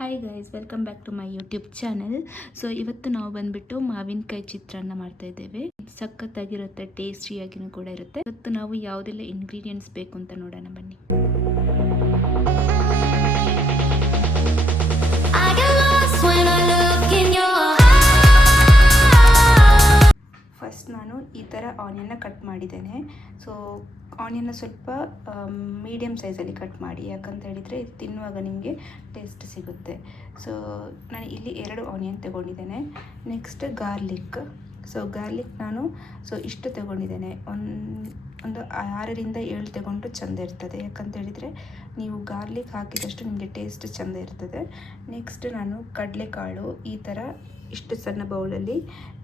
Hi guys, welcome back to my YouTube channel. So ಇವತ್ತು ನಾವು ಬಂದ್ಬಿಟ್ಟು ಮಾವಿನಕಾಯಿ ಚಿತ್ರಾನ್ನ ಮಾಡ್ತಾ ಇದ್ದೇವೆ. ಸಖತ್ತಾಗಿರುತ್ತೆ, ಟೇಸ್ಟಿಯಾಗಿನೂ ಕೂಡ ಇರುತ್ತೆ. ಇವತ್ತು ನಾವು ಯಾವುದೆಲ್ಲ ಇಂಗ್ರೀಡಿಯೆಂಟ್ಸ್ ಬೇಕು ಅಂತ ನೋಡೋಣ ಬನ್ನಿ. ಫಸ್ಟ್ ನಾನು ಈ ಥರ ಆನಿಯನ್ನ ಕಟ್ ಮಾಡಿದ್ದೇನೆ. ಸೊ ಆನಿಯನ್ನ ಸ್ವಲ್ಪ ಮೀಡಿಯಮ್ ಸೈಜಲ್ಲಿ ಕಟ್ ಮಾಡಿ, ಯಾಕಂತ ಹೇಳಿದರೆ ಇದು ತಿನ್ನುವಾಗ ನಿಮಗೆ ಟೇಸ್ಟ್ ಸಿಗುತ್ತೆ. ಸೊ ನಾನು ಇಲ್ಲಿ 2 ಆನಿಯನ್ ತಗೊಂಡಿದ್ದೇನೆ. Next garlic. ಸೊ ಗಾರ್ಲಿಕ್ ನಾನು ಇಷ್ಟು ತಗೊಂಡಿದ್ದೇನೆ. ಒಂದು 6ರಿಂದ 7 ತಗೊಂಡ್ರು ಚೆಂದ ಇರ್ತದೆ, ಯಾಕಂತ ಹೇಳಿದರೆ ನೀವು ಗಾರ್ಲಿಕ್ ಹಾಕಿದಷ್ಟು ನಿಮಗೆ ಟೇಸ್ಟ್ ಚೆಂದ ಇರ್ತದೆ. ನೆಕ್ಸ್ಟ್ ನಾನು ಕಡಲೆಕಾಳು ಈ ಥರ ಇಷ್ಟು ಸಣ್ಣ ಬೌಲಲ್ಲಿ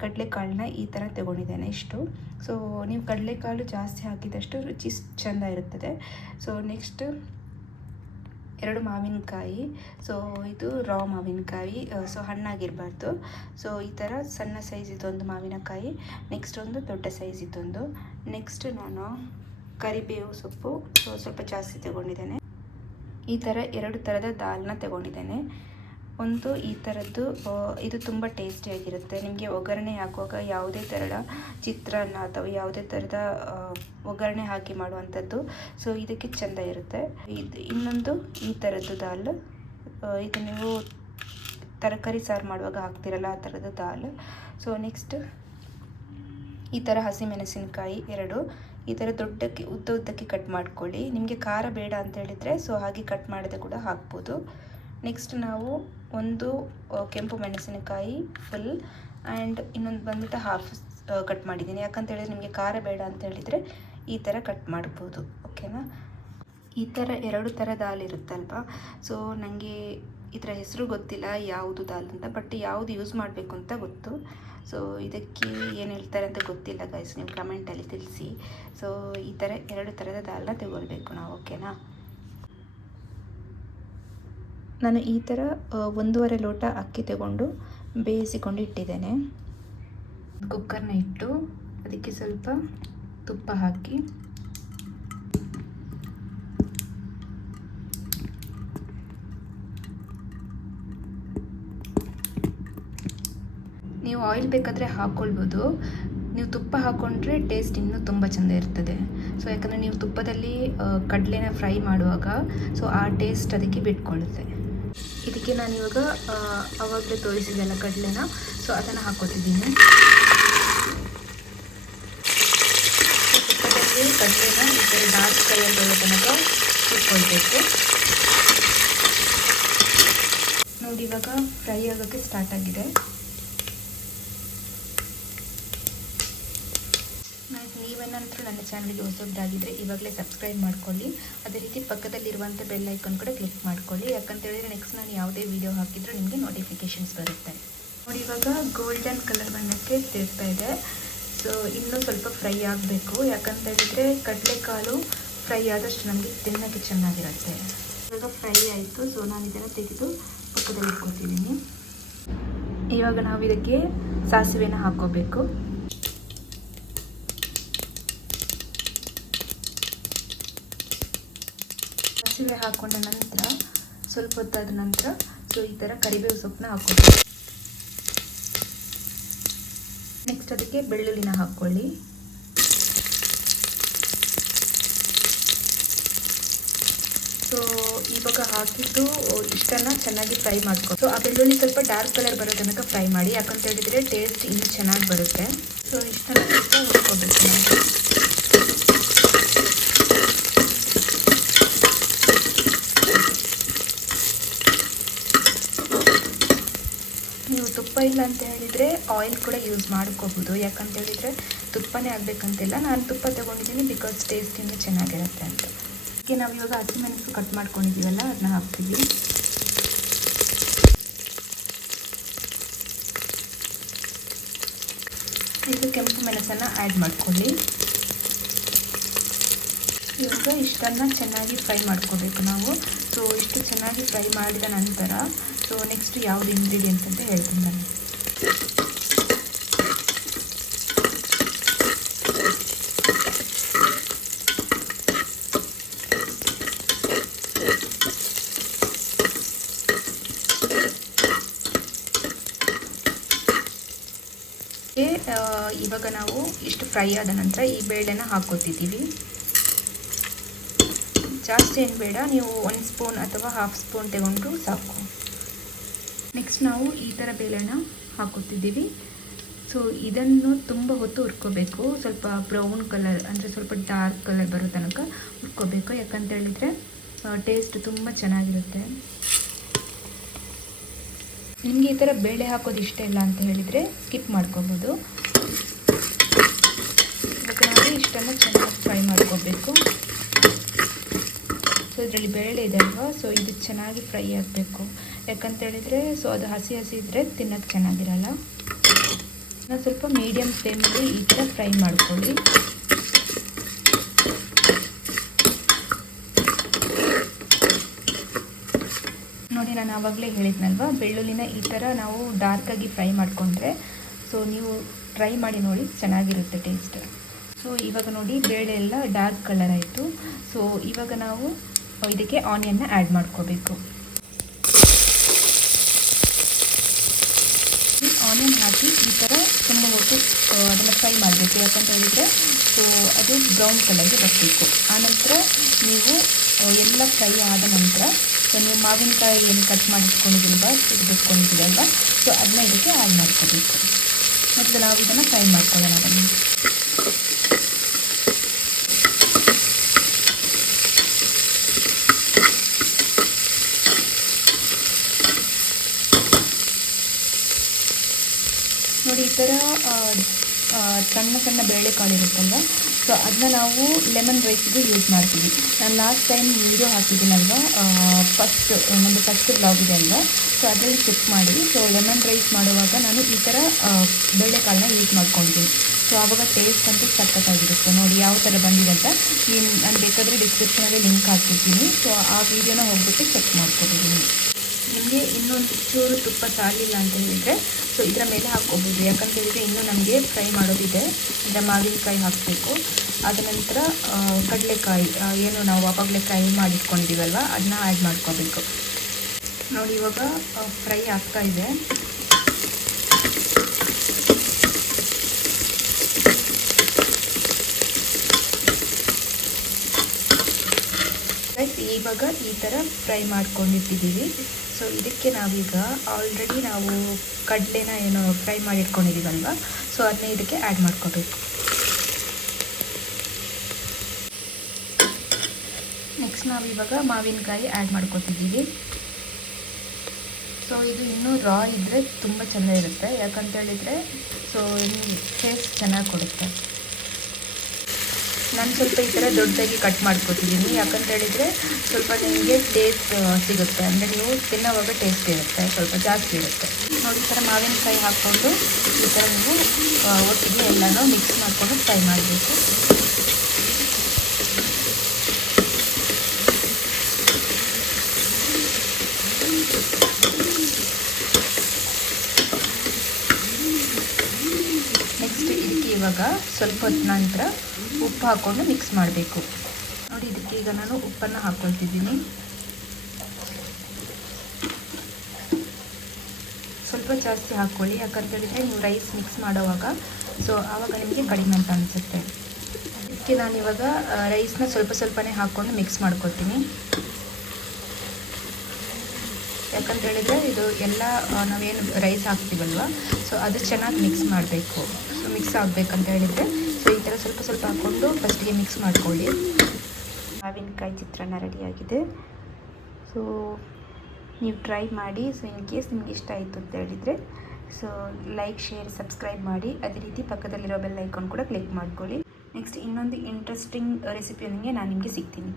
ಕಡಲೆಕಾಳನ್ನ ಈ ಥರ ತಗೊಂಡಿದ್ದೇನೆ ಇಷ್ಟು. ಸೊ ನೀವು ಕಡಲೆಕಾಳು ಜಾಸ್ತಿ ಹಾಕಿದಷ್ಟು ರುಚಿ ಚೆಂದ ಇರುತ್ತದೆ. ಸೊ ನೆಕ್ಸ್ಟ್ 2 ಮಾವಿನಕಾಯಿ. ಸೊ ಇದು ರಾ ಮಾವಿನಕಾಯಿ, ಸೊ ಹಣ್ಣಾಗಿರಬಾರ್ದು. ಸೊ ಈ ಥರ ಸಣ್ಣ ಸೈಜ್ ಇದೊಂದು ಮಾವಿನಕಾಯಿ. ನೆಕ್ಸ್ಟ್ ಒಂದು ದೊಡ್ಡ ಸೈಜ್ ಇದೊಂದು. ನೆಕ್ಸ್ಟ್ ನಾನು ಕರಿಬೇವು ಸೊಪ್ಪು ಸ್ವಲ್ಪ ಜಾಸ್ತಿ ತಗೊಂಡಿದ್ದೇನೆ. ಈ ಥರ 2 ಥರದ ದಾಲ್ನ ತಗೊಂಡಿದ್ದೇನೆ. ಒಂದು ಈ ಥರದ್ದು, ಇದು ತುಂಬ ಟೇಸ್ಟಿಯಾಗಿರುತ್ತೆ. ನಿಮಗೆ ಒಗ್ಗರಣೆ ಹಾಕುವಾಗ ಯಾವುದೇ ಥರದ ಚಿತ್ರಾನ್ನ ಅಥವಾ ಯಾವುದೇ ಥರದ ಒಗ್ಗರಣೆ ಹಾಕಿ ಮಾಡುವಂಥದ್ದು, ಸೊ ಇದಕ್ಕೆ ಚೆಂದ ಇರುತ್ತೆ. ಇನ್ನೊಂದು ಈ ಥರದ್ದು ದಾಲ್, ಇದು ನೀವು ತರಕಾರಿ ಸಾರು ಮಾಡುವಾಗ ಹಾಕ್ತಿರಲ್ಲ ಆ ಥರದ ದಾಲ್. ಸೊ ನೆಕ್ಸ್ಟ್ ಈ ಥರ ಹಸಿಮೆಣಸಿನಕಾಯಿ 2 ಈ ಥರ ಉದ್ದಕ್ಕೆ ಕಟ್ ಮಾಡ್ಕೊಳ್ಳಿ. ನಿಮಗೆ ಖಾರ ಬೇಡ ಅಂತ ಹೇಳಿದರೆ ಸೊ ಹಾಗೆ ಕಟ್ ಮಾಡದೆ ಕೂಡ ಹಾಕ್ಬೋದು. ನೆಕ್ಸ್ಟ್ ನಾವು ಒಂದು ಕೆಂಪು ಮೆಣಸಿನಕಾಯಿ ಫುಲ್ ಆ್ಯಂಡ್ ಇನ್ನೊಂದು ಬಂದ್ಬಿಟ್ಟು ಹಾಫ್ ಕಟ್ ಮಾಡಿದ್ದೀನಿ. ಯಾಕಂತ ಹೇಳಿದ್ರೆ ನಿಮಗೆ ಖಾರ ಬೇಡ ಅಂತ ಹೇಳಿದರೆ ಈ ಥರ ಕಟ್ ಮಾಡ್ಬೋದು, ಓಕೆನಾ. ಈ ಥರ 2 ಥರ ದಾಲ್ ಇರುತ್ತಲ್ವ. ಸೊ ನನಗೆ ಇದರ ಹೆಸರು ಗೊತ್ತಿಲ್ಲ ಯಾವುದು ದಾಲ್ ಅಂತ, ಬಟ್ ಯಾವುದು ಯೂಸ್ ಮಾಡಬೇಕು ಅಂತ ಗೊತ್ತು. ಸೊ ಇದಕ್ಕೆ ಏನು ಹೇಳ್ತಾರೆ ಅಂತ ಗೊತ್ತಿಲ್ಲ ಗೈಸ್, ನೀವು ಕಮೆಂಟಲ್ಲಿ ತಿಳಿಸಿ. ಸೊ ಈ ಥರ 2 ಥರದ ದಾಲ್ನ ತಗೊಳ್ಬೇಕು ನಾವು, ಓಕೆನಾ. ನಾನು ಈ ಥರ 1.5 ಲೋಟ ಅಕ್ಕಿ ತಗೊಂಡು ಬೇಯಿಸಿಕೊಂಡು ಇಟ್ಟಿದ್ದೇನೆ. ಕುಕ್ಕರ್ನ ಇಟ್ಟು ಅದಕ್ಕೆ ಸ್ವಲ್ಪ ತುಪ್ಪ ಹಾಕಿ ನೀವು ಆಯಿಲ್ ಬೇಕಾದರೆ ಹಾಕ್ಕೊಳ್ಬೋದು. ನೀವು ತುಪ್ಪ ಹಾಕ್ಕೊಂಡ್ರೆ ಟೇಸ್ಟ್ ಇನ್ನೂ ತುಂಬ ಚೆಂದ ಇರ್ತದೆ. ಸೊ ಯಾಕಂದರೆ ನೀವು ತುಪ್ಪದಲ್ಲಿ ಕಡಲೆನ ಫ್ರೈ ಮಾಡುವಾಗ ಸೊ ಆ ಟೇಸ್ಟ್ ಅದಕ್ಕೆ ಬಿಟ್ಕೊಳ್ಳುತ್ತೆ. ಇದಕ್ಕೆ ನಾನಿವಾಗ ಆವಾಗಲೇ ತೋರಿಸಿದೆಲ್ಲ ಕಡಲೆನ, ಸೊ ಅದನ್ನು ಹಾಕೋತಿದ್ದೀನಿ. ತುಪ್ಪದಲ್ಲಿ ಕಡಲೆನ ಈ ಥರ ಡಾರ್ಕ್ ಕಲರ್ ಬರೋ ತನಕ ಇಟ್ಕೊಳ್ಬೇಕು. ನೋಡಿ ಇವಾಗ ಫ್ರೈ ಆಗೋಕ್ಕೆ ಸ್ಟಾರ್ಟ್ ಆಗಿದೆ. ನೀವೇನಾದರೂ ನನ್ನ ಚಾನಲ್ಗೆ ಹೊಸಬ್ರಾಗಿದ್ದರೆ ಇವಾಗಲೇ ಸಬ್ಸ್ಕ್ರೈಬ್ ಮಾಡ್ಕೊಳ್ಳಿ. ಅದೇ ರೀತಿ ಪಕ್ಕದಲ್ಲಿರುವಂಥ ಬೆಲ್ ಐಕಾನ್ ಕೂಡ ಕ್ಲಿಕ್ ಮಾಡ್ಕೊಳ್ಳಿ, ಯಾಕಂತ ಹೇಳಿದರೆ ನೆಕ್ಸ್ಟ್ ನಾನು ಯಾವುದೇ ವಿಡಿಯೋ ಹಾಕಿದರೂ ನಿಮಗೆ ನೋಟಿಫಿಕೇಷನ್ಸ್ ಬರುತ್ತೆ. ನೋಡಿ ಇವಾಗ ಗೋಲ್ಡನ್ ಕಲರ್ ಬಣ್ಣಕ್ಕೆ ತಿರುಗ್ತಾ ಇದೆ. ಸೊ ಇನ್ನೂ ಸ್ವಲ್ಪ ಫ್ರೈ ಆಗಬೇಕು, ಯಾಕಂತ ಹೇಳಿದರೆ ಕಡಲೆಕಾಳು ಫ್ರೈ ಆದಷ್ಟು ನಮಗೆ ತಿನ್ನೋಕ್ಕೆ ಚೆನ್ನಾಗಿರುತ್ತೆ. ಇವಾಗ ಫ್ರೈ ಆಯಿತು. ಸೊ ನಾನು ಇದನ್ನು ತೆಗೆದು ಪಕ್ಕದಲ್ಲಿ ಇಟ್ಕೊತಿದ್ದೀನಿ. ಇವಾಗ ನಾವು ಇದಕ್ಕೆ ಸಾಸಿವೆನ ಹಾಕ್ಕೋಬೇಕು. ಸಾಸಿವೆ ಹಾಕೊಂಡ ನಂತರ ಸ್ವಲ್ಪ ಹೊತ್ತಾದ ನಂತರ ಸೊ ಈ ಥರ ಕರಿಬೇವು ಸೊಪ್ಪನ್ನ ಹಾಕ್ಕೊಳ್ಳಿ. ನೆಕ್ಸ್ಟ್ ಅದಕ್ಕೆ ಬೆಳ್ಳುಳ್ಳಿನ ಹಾಕ್ಕೊಳ್ಳಿ. ಸೊ ಇವಾಗ ಹಾಕಿದ್ದು ಇಷ್ಟನ್ನು ಚೆನ್ನಾಗಿ ಫ್ರೈ ಮಾಡ್ಕೊಂಡು, ಸೊ ಆ ಬೆಳ್ಳುಳ್ಳಿ ಸ್ವಲ್ಪ ಡಾರ್ಕ್ ಕಲರ್ ಬರೋ ತನಕ ಫ್ರೈ ಮಾಡಿ, ಯಾಕಂತ ಹೇಳಿದರೆ ಟೇಸ್ಟ್ ಇನ್ನೂ ಚೆನ್ನಾಗಿ ಬರುತ್ತೆ. ಸೊ ಇಷ್ಟನ್ನು ಸ್ವಲ್ಪ ಹುರ್ಕೋಬೇಕು ನಾವು. ನೀವು ತುಪ್ಪ ಇಲ್ಲ ಅಂತ ಹೇಳಿದರೆ ಆಯಿಲ್ ಕೂಡ ಯೂಸ್ ಮಾಡ್ಕೋಬೋದು, ಯಾಕಂತ ಹೇಳಿದರೆ ತುಪ್ಪನೇ ಆಗಬೇಕಂತಿಲ್ಲ. ನಾನು ತುಪ್ಪ ತೊಗೊಂಡಿದ್ದೀನಿ ಬಿಕಾಸ್ ಟೇಸ್ಟ್ ಇನ್ನೂ ಚೆನ್ನಾಗಿರುತ್ತೆ ಅಂತ. ಅದಕ್ಕೆ ನಾವು ಇವಾಗ ಹಸಿಮೆಣಸು ಕಟ್ ಮಾಡ್ಕೊಂಡಿದ್ದೀವಲ್ಲ ಅದನ್ನ ಹಾಕ್ತೀವಿ. ಇದು ಕೆಂಪು ಮೆಣಸನ್ನು ಆ್ಯಡ್ ಮಾಡ್ಕೊಳ್ಳಿ. ಇವಾಗ ಇಷ್ಟನ್ನು ಚೆನ್ನಾಗಿ ಫ್ರೈ ಮಾಡ್ಕೋಬೇಕು ನಾವು. ಸೊ ಇಷ್ಟು ಚೆನ್ನಾಗಿ ಫ್ರೈ ಮಾಡಿದ ನಂತರ ಸೊ ನೆಕ್ಸ್ಟ್ ಯಾವುದು ಇಂಗ್ರೀಡಿಯೆಂಟ್ಸ್ ಅಂತ ಹೇಳ್ತೀನಿ ನಾನು. ಇವಾಗ ನಾವು ಇಷ್ಟು ಫ್ರೈ ಆದ ನಂತರ ಈ ಬೇಳೆನ ಹಾಕೋತಿದ್ದೀವಿ. ಜಾಸ್ತಿ ಏನು ಬೇಡ, ನೀವು 1 ಸ್ಪೂನ್ ಅಥವಾ 1/2 ಸ್ಪೂನ್ ತಗೊಂಡ್ರು ಸಾಕು. ನೆಕ್ಸ್ಟ್ ನಾವು ಈ ಥರ ಬೇಳೆನ ಹಾಕೋತಿದ್ದೀವಿ. ಸೊ ಇದನ್ನು ತುಂಬ ಹೊತ್ತು ಹುರ್ಕೋಬೇಕು, ಸ್ವಲ್ಪ ಬ್ರೌನ್ ಕಲರ್ ಅಂದರೆ ಸ್ವಲ್ಪ ಡಾರ್ಕ್ ಕಲರ್ ಬರೋ ತನಕ ಹುರ್ಕೋಬೇಕು. ಯಾಕಂತೇಳಿದರೆ ಟೇಸ್ಟ್ ತುಂಬ ಚೆನ್ನಾಗಿರುತ್ತೆ. ನಿಮಗೆ ಈ ಥರ ಬೇಳೆ ಹಾಕೋದು ಇಷ್ಟ ಇಲ್ಲ ಅಂತ ಹೇಳಿದರೆ ಸ್ಕಿಪ್ ಮಾಡ್ಕೋಬೋದು. ಇವಾಗ ನಾವು ಇಷ್ಟನ್ನು ಚೆನ್ನಾಗಿ ಫ್ರೈ ಮಾಡ್ಕೋಬೇಕು. ಸೊ ಇದರಲ್ಲಿ ಬೇಳೆ ಇದೆ ಅಲ್ವಾ, ಸೊ ಇದು ಚೆನ್ನಾಗಿ ಫ್ರೈ ಆಗಬೇಕು. ಯಾಕಂತೇಳಿದರೆ ಸೊ ಅದು ಹಸಿ ಇದ್ದರೆ ತಿನ್ನೋಕ್ಕೆ ಚೆನ್ನಾಗಿರಲ್ಲ. ನಾನು ಸ್ವಲ್ಪ ಮೀಡಿಯಮ್ ಫ್ಲೇಮಲ್ಲಿ ಈ ಥರ ಫ್ರೈ ಮಾಡ್ಕೊಳ್ಳಿ. ನೋಡಿ, ನಾನು ಆವಾಗಲೇ ಹೇಳಿದ್ನಲ್ವ, ಬೆಳ್ಳುಳ್ಳಿನ ಈ ಥರ ನಾವು ಡಾರ್ಕಾಗಿ ಫ್ರೈ ಮಾಡಿಕೊಂಡ್ರೆ ಸೊ ನೀವು ಟ್ರೈ ಮಾಡಿ ನೋಡಿ, ಚೆನ್ನಾಗಿರುತ್ತೆ ಟೇಸ್ಟ್. ಸೊ ಇವಾಗ ನೋಡಿ ಬೇಳೆ ಎಲ್ಲ ಡಾರ್ಕ್ ಕಲರ್ ಆಯಿತು. ಸೊ ಇವಾಗ ನಾವು ಇದಕ್ಕೆ ಆನಿಯನ್ನ ಆ್ಯಡ್ ಮಾಡ್ಕೋಬೇಕು. ಆನಿಯನ್ ಹಾಕಿ ಈ ಥರ ತುಂಬ ಹೊತ್ತು ಅದನ್ನು ಫ್ರೈ ಮಾಡಬೇಕು. ಯಾಕಂತ ಹೇಳಿದರೆ ಸೊ ಅದು ಬ್ರೌನ್ ಕಲರ್ಗೆ ಬರಬೇಕು. ಆನಂತರ ನೀವು ಎಲ್ಲ ಫ್ರೈ ಆದ ನಂತರ ಸೊ ನೀವು ಮಾವಿನಕಾಯಿ ಏನು ಕಟ್ ಮಾಡಿಟ್ಕೊಂಡಿದ್ದೀಲ್ವ, ಸಿಗ್ಬಿಟ್ಕೊಂಡಿದ್ದೀರಲ್ವ, ಸೊ ಅದನ್ನ ಇದಕ್ಕೆ ಆ್ಯಡ್ ಮಾಡ್ಕೋಬೇಕು. ಮತ್ತು ನಾವು ಇದನ್ನು ಫ್ರೈ ಮಾಡ್ಕೊಳ್ಳೋಣ ಬನ್ನಿ. ನೋಡಿ, ಈ ಥರ ಸಣ್ಣ ಸಣ್ಣ ಬೇಳೆಕಾಳು ಇರುತ್ತಲ್ವ, ಸೊ ಅದನ್ನ ನಾವು ಲೆಮನ್ ರೈಸ್ಗೆ ಯೂಸ್ ಮಾಡ್ತೀವಿ. ನಾನು ಲಾಸ್ಟ್ ಟೈಮ್ ವೀಡಿಯೋ ಹಾಕಿದ್ದೀನಲ್ವ, ನಮ್ಮದು ಫಸ್ಟ್ ಬ್ಲಾಗ್ ಇದೆ ಅಲ್ವಾ, ಸೊ ಅದರಲ್ಲಿ ಚೆಕ್ ಮಾಡಿ. ಸೊ ಲೆಮನ್ ರೈಸ್ ಮಾಡುವಾಗ ನಾನು ಈ ಥರ ಬೇಳೆಕಾಳನ್ನ ಯೂಸ್ ಮಾಡ್ಕೊಂಡಿದ್ದೀನಿ. ಸೊ ಆವಾಗ ಟೇಸ್ಟ್ ಅಂತೂ ಸಖತ್ತಾಗಿರುತ್ತೆ. ನೋಡಿ ಯಾವ ಥರ ಬಂದಿದೆ ಅಂತ ನಾನು ಬೇಕಾದರೆ ಡಿಸ್ಕ್ರಿಪ್ಷನಲ್ಲಿ ಲಿಂಕ್ ಹಾಕಿರ್ತೀನಿ. ಸೊ ಆ ವಿಡಿಯೋನ ಹೋಗ್ಬಿಟ್ಟು ಚೆಕ್ ಮಾಡ್ಕೊಬೋದು. ನಿಮಗೆ ಇನ್ನೊಂದು ಚೂರು ತುಪ್ಪ ಸಾಲಿಲ್ಲ ಅಂತ ಹೇಳಿದರೆ ಸೊ ಇದರ ಮೇಲೆ ಹಾಕ್ಕೋಬೋದು. ಯಾಕಂತ ಹೇಳಿದರೆ ಇನ್ನೂ ನಮಗೆ ಫ್ರೈ ಮಾಡೋದಿದೆ. ಅಂದರೆ ಮಾವಿನಕಾಯಿ ಹಾಕಬೇಕು. ಅದ ನಂತರ ಕಡಲೆಕಾಯಿ ಏನು ನಾವು ಆವಾಗಲೇ ಫ್ರೈ ಮಾಡಿಟ್ಕೊಂಡಿದ್ದೀವಲ್ವ, ಅದನ್ನ ಆ್ಯಡ್ ಮಾಡ್ಕೋಬೇಕು. ನೋಡಿ, ಇವಾಗ ಫ್ರೈ ಆಗ್ತಾ ಇದೆ. ಇವಾಗ ಈ ಥರ ಫ್ರೈ ಮಾಡ್ಕೊಂಡಿಟ್ಟಿದ್ದೀವಿ. ಸೊ ಇದಕ್ಕೆ ನಾವೀಗ ಆಲ್ರೆಡಿ ನಾವು ಕಡಲೆನ ಏನು ಫ್ರೈ ಮಾಡಿಟ್ಕೊಂಡಿದ್ದೀವಲ್ವ, ಸೊ ಅದನ್ನ ಇದಕ್ಕೆ ಆ್ಯಡ್ ಮಾಡ್ಕೋಬೇಕು. ನೆಕ್ಸ್ಟ್ ನಾವಿವಾಗ ಮಾವಿನಕಾಯಿ ಆ್ಯಡ್ ಮಾಡ್ಕೊತಿದ್ದೀವಿ. ಸೊ ಇದು ಇನ್ನೂ ರಾ ಇದ್ದರೆ ತುಂಬ ಚೆಂದ ಇರುತ್ತೆ. ಯಾಕಂತೇಳಿದರೆ ಸೊ ಟೇಸ್ಟ್ ಚೆನ್ನಾಗಿ ಕೊಡುತ್ತೆ. ನಾನು ಸ್ವಲ್ಪ ಈ ಥರ ದೊಡ್ಡದಾಗಿ ಕಟ್ ಮಾಡ್ಕೊತಿದ್ದೀನಿ. ಯಾಕಂತೇಳಿದರೆ ಸ್ವಲ್ಪ ನಿಮಗೆ ಟೇಸ್ಟ್ ಸಿಗುತ್ತೆ, ಅಂದರೆ ನೀವು ತಿನ್ನೋವಾಗ ಟೇಸ್ಟ್ ಇರುತ್ತೆ, ಸ್ವಲ್ಪ ಜಾಸ್ತಿ ಇರುತ್ತೆ. ನೋಡಿ, ಈ ಥರ ಮಾವಿನಕಾಯಿ ಹಾಕ್ಕೊಂಡು ಈ ಥರ ನೀವು ಒಟ್ಟಿಗೆ ಎಲ್ಲನೂ ಮಿಕ್ಸ್ ಮಾಡಿಕೊಂಡು ಫ್ರೈ ಮಾಡಬೇಕು. ನೆಕ್ಸ್ಟ್ ಇದಕ್ಕೆ ಇವಾಗ ಸ್ವಲ್ಪ ಹೊತ್ತು ನಂತರ ಉಪ್ಪು ಹಾಕ್ಕೊಂಡು ಮಿಕ್ಸ್ ಮಾಡಬೇಕು. ನೋಡಿ, ಇದಕ್ಕೆ ಈಗ ನಾನು ಉಪ್ಪನ್ನು ಹಾಕ್ಕೊಳ್ತಿದ್ದೀನಿ. ಸ್ವಲ್ಪ ಜಾಸ್ತಿ ಹಾಕ್ಕೊಳ್ಳಿ. ಯಾಕಂತೇಳಿದರೆ ನೀವು ರೈಸ್ ಮಿಕ್ಸ್ ಮಾಡೋವಾಗ ಸೊ ಆವಾಗ ನಿಮಗೆ ಕಡಿಮೆ ಅಂತ ಅನಿಸುತ್ತೆ. ಇದಕ್ಕೆ ನಾನಿವಾಗ ರೈಸ್ನ ಸ್ವಲ್ಪನೇ ಹಾಕ್ಕೊಂಡು ಮಿಕ್ಸ್ ಮಾಡ್ಕೊತೀನಿ. ಯಾಕಂತೇಳಿದರೆ ಇದು ಎಲ್ಲ ನಾವೇನು ರೈಸ್ ಹಾಕ್ತೀವಲ್ವ, ಸೊ ಅದು ಚೆನ್ನಾಗಿ ಮಿಕ್ಸ್ ಮಾಡಬೇಕು. ಸೊ ಮಿಕ್ಸ್ ಆಗಬೇಕಂತ ಹೇಳಿದರೆ ಸೊ ಈ ಥರ ಸ್ವಲ್ಪ ಹಾಕ್ಕೊಂಡು ಫಸ್ಟಿಗೆ ಮಿಕ್ಸ್ ಮಾಡ್ಕೊಳ್ಳಿ. ಮಾವಿನಕಾಯಿ ಚಿತ್ರಾನ್ನ ರೆಡಿಯಾಗಿದೆ. ಸೊ ನೀವು ಟ್ರೈ ಮಾಡಿ. ಸೊ ಇನ್ ಕೇಸ್ ನಿಮ್ಗೆ ಇಷ್ಟ ಆಯಿತು ಅಂತ ಹೇಳಿದರೆ ಸೊ ಲೈಕ್, ಶೇರ್, ಸಬ್ಸ್ಕ್ರೈಬ್ ಮಾಡಿ. ಅದೇ ರೀತಿ ಪಕ್ಕದಲ್ಲಿರೋ ಬೆಲ್ ಐಕಾನ್ ಕೂಡ ಕ್ಲಿಕ್ ಮಾಡ್ಕೊಳ್ಳಿ. ನೆಕ್ಸ್ಟ್ ಇನ್ನೊಂದು ಇಂಟ್ರೆಸ್ಟಿಂಗ್ ರೆಸಿಪಿಯೊಂದಿಗೆ ನಾನು ನಿಮಗೆ ಸಿಗ್ತೀನಿ.